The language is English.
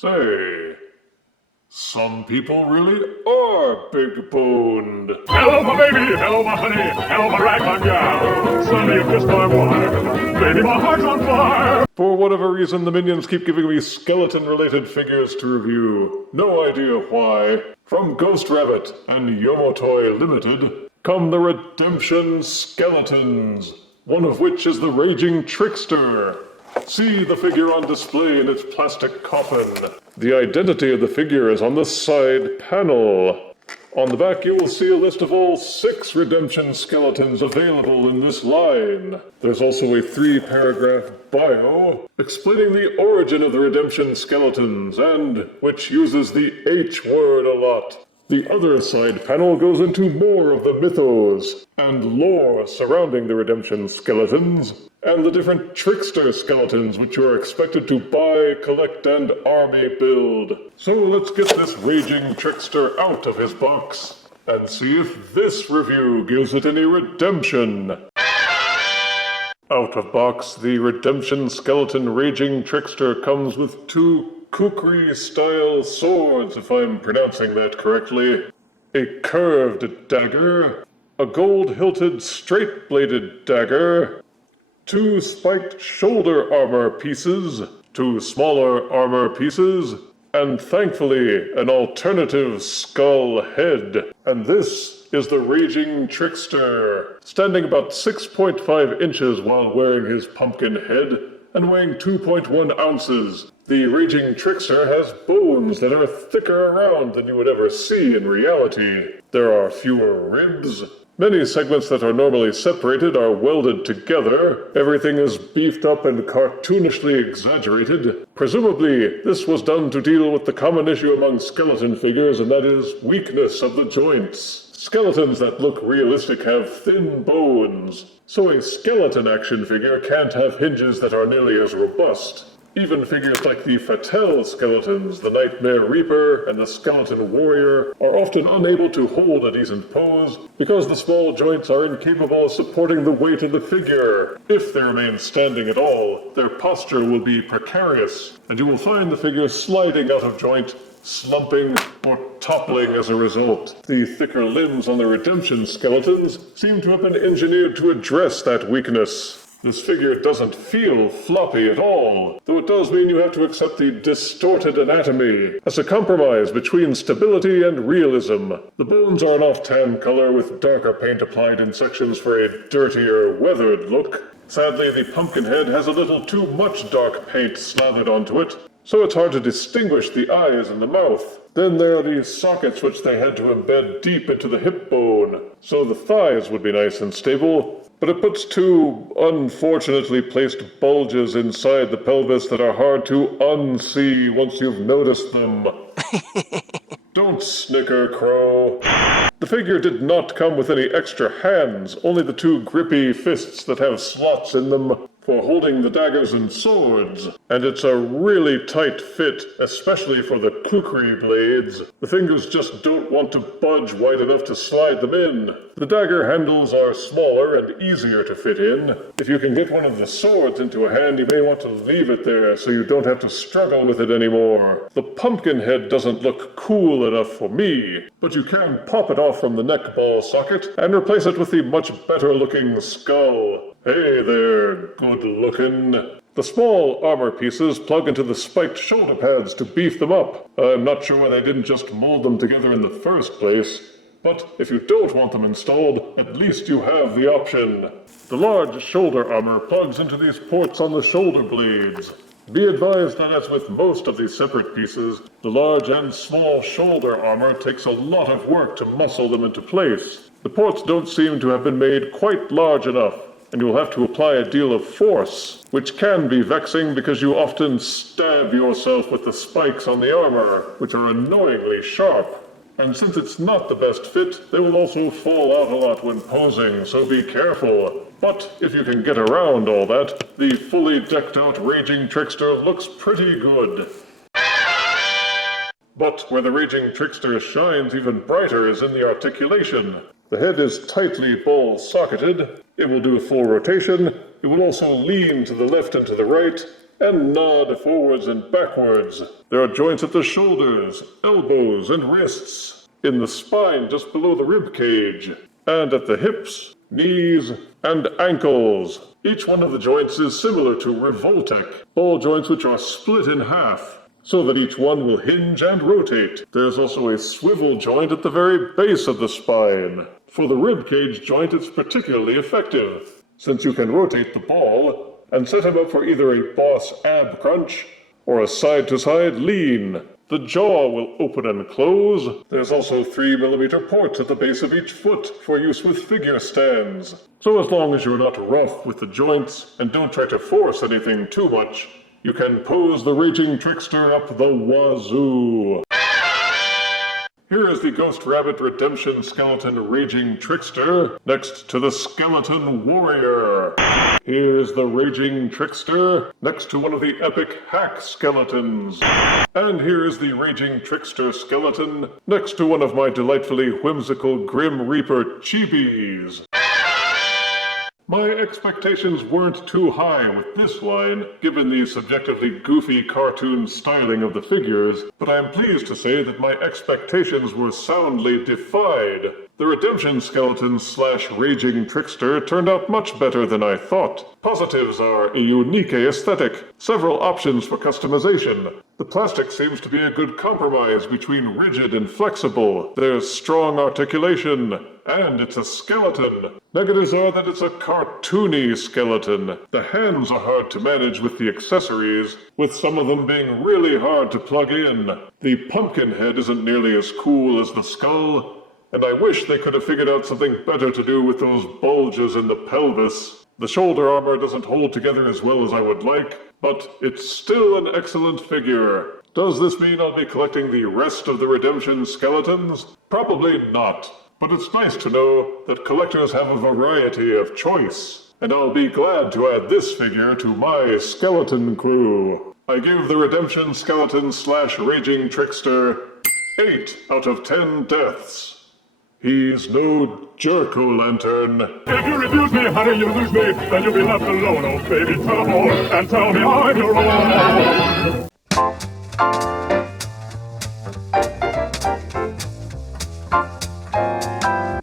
Say, some people really are big-boned. Hello, my baby. Hello, my honey. Hello, my ragtime gal. Sonny, you've kissed my wife. Baby, my heart's on fire. For whatever reason, the minions keep giving me skeleton-related figures to review. No idea why. From Ghost Rabbit and YotoToy Limited come the Redemption Skeletons, one of which is the Raging Trickster. See the figure on display in its plastic coffin. The identity of the figure is on the side panel. On the back, you will see a list of all 6 Redemption Skeletons available in this line. There's also a 3-paragraph bio explaining the origin of the Redemption Skeletons, and which uses the H word a lot. The other side panel goes into more of the mythos and lore surrounding the Redemption Skeletons, and the different Trickster Skeletons which you are expected to buy, collect, and army build. So let's get this Raging Trickster out of his box, and see if this review gives it any redemption. Out of box, the Redemption Skeleton Raging Trickster comes with 2 kukri-style swords, if I'm pronouncing that correctly, a curved dagger, a gold-hilted straight-bladed dagger, 2 spiked shoulder armor pieces, 2 smaller armor pieces, and thankfully an alternative skull head. And this is the Raging Trickster, standing about 6.5 inches while wearing his pumpkin head and weighing 2.1 ounces. The Raging Trickster has bones that are thicker around than you would ever see in reality. There are fewer ribs. Many segments that are normally separated are welded together. Everything is beefed up and cartoonishly exaggerated. Presumably, this was done to deal with the common issue among skeleton figures, and that is weakness of the joints. Skeletons that look realistic have thin bones, so a skeleton action figure can't have hinges that are nearly as robust. Even figures like the Fatale skeletons, the Nightmare Reaper, and the Skeleton Warrior are often unable to hold a decent pose because the small joints are incapable of supporting the weight of the figure. If they remain standing at all, their posture will be precarious, and you will find the figure sliding out of joint, slumping, or toppling as a result. The thicker limbs on the Redemption Skeletons seem to have been engineered to address that weakness. This figure doesn't feel floppy at all, though it does mean you have to accept the distorted anatomy as a compromise between stability and realism. The bones are an off-tan color with darker paint applied in sections for a dirtier, weathered look. Sadly, the pumpkin head has a little too much dark paint slathered onto it, so it's hard to distinguish the eyes and the mouth. Then there are these sockets which they had to embed deep into the hip bone, so the thighs would be nice and stable, but it puts 2 unfortunately placed bulges inside the pelvis that are hard to unsee once you've noticed them. Don't snicker, Crow. The figure did not come with any extra hands, only the 2 grippy fists that have slots in them for holding the daggers and swords, and it's a really tight fit, especially for the kukri blades. The fingers just don't want to budge wide enough to slide them in. The dagger handles are smaller and easier to fit in. If you can get one of the swords into a hand, you may want to leave it there so you don't have to struggle with it anymore. The pumpkin head doesn't look cool enough for me, but you can pop it off from the neck ball socket and replace it with the much better looking skull. Hey there, good looking. The small armor pieces plug into the spiked shoulder pads to beef them up. I'm not sure why they didn't just mold them together in the first place, but if you don't want them installed, at least you have the option. The large shoulder armor plugs into these ports on the shoulder blades. Be advised that as with most of these separate pieces, the large and small shoulder armor takes a lot of work to muscle them into place. The ports don't seem to have been made quite large enough, and you'll have to apply a deal of force, which can be vexing because you often stab yourself with the spikes on the armor, which are annoyingly sharp. And since it's not the best fit, they will also fall out a lot when posing, so be careful. But if you can get around all that, the fully decked out Raging Trickster looks pretty good. But where the Raging Trickster shines even brighter is in the articulation. The head is tightly ball-socketed. It will do a full rotation. It will also lean to the left and to the right, and nod forwards and backwards. There are joints at the shoulders, elbows, and wrists, in the spine just below the rib cage, and at the hips, knees, and ankles. Each one of the joints is similar to Revoltech, ball joints which are split in half, so that each one will hinge and rotate. There's also a swivel joint at the very base of the spine. For the rib cage joint, it's particularly effective, since you can rotate the ball and set him up for either a boss ab crunch or a side-to-side lean. The jaw will open and close. There's also 3mm ports at the base of each foot for use with figure stands. So as long as you're not rough with the joints and don't try to force anything too much, you can pose the Raging Trickster up the wazoo. Here is the Ghost Rabbit Redemption Skeleton Raging Trickster next to the Skeleton Warrior. Here's the Raging Trickster next to one of the epic Hack Skeletons. And here's the Raging Trickster skeleton next to one of my delightfully whimsical Grim Reaper chibis. My expectations weren't too high with this line, given the subjectively goofy cartoon styling of the figures, but I am pleased to say that my expectations were soundly defied. The Redemption Skeleton / Raging Trickster turned out much better than I thought. Positives are a unique aesthetic, several options for customization. The plastic seems to be a good compromise between rigid and flexible. There's strong articulation, and it's a skeleton. Negatives are that it's a cartoony skeleton. The hands are hard to manage with the accessories, with some of them being really hard to plug in. The pumpkin head isn't nearly as cool as the skull, and I wish they could have figured out something better to do with those bulges in the pelvis. The shoulder armor doesn't hold together as well as I would like, but it's still an excellent figure. Does this mean I'll be collecting the rest of the Redemption skeletons? Probably not, but it's nice to know that collectors have a variety of choice, and I'll be glad to add this figure to my skeleton crew. I give the Redemption Skeleton / Raging Trickster 8 out of 10 deaths. He's no jerk-o'-lantern. If you refuse me, honey, you lose me. Then you'll be left alone, oh baby. Tell them all and tell me I'm your own.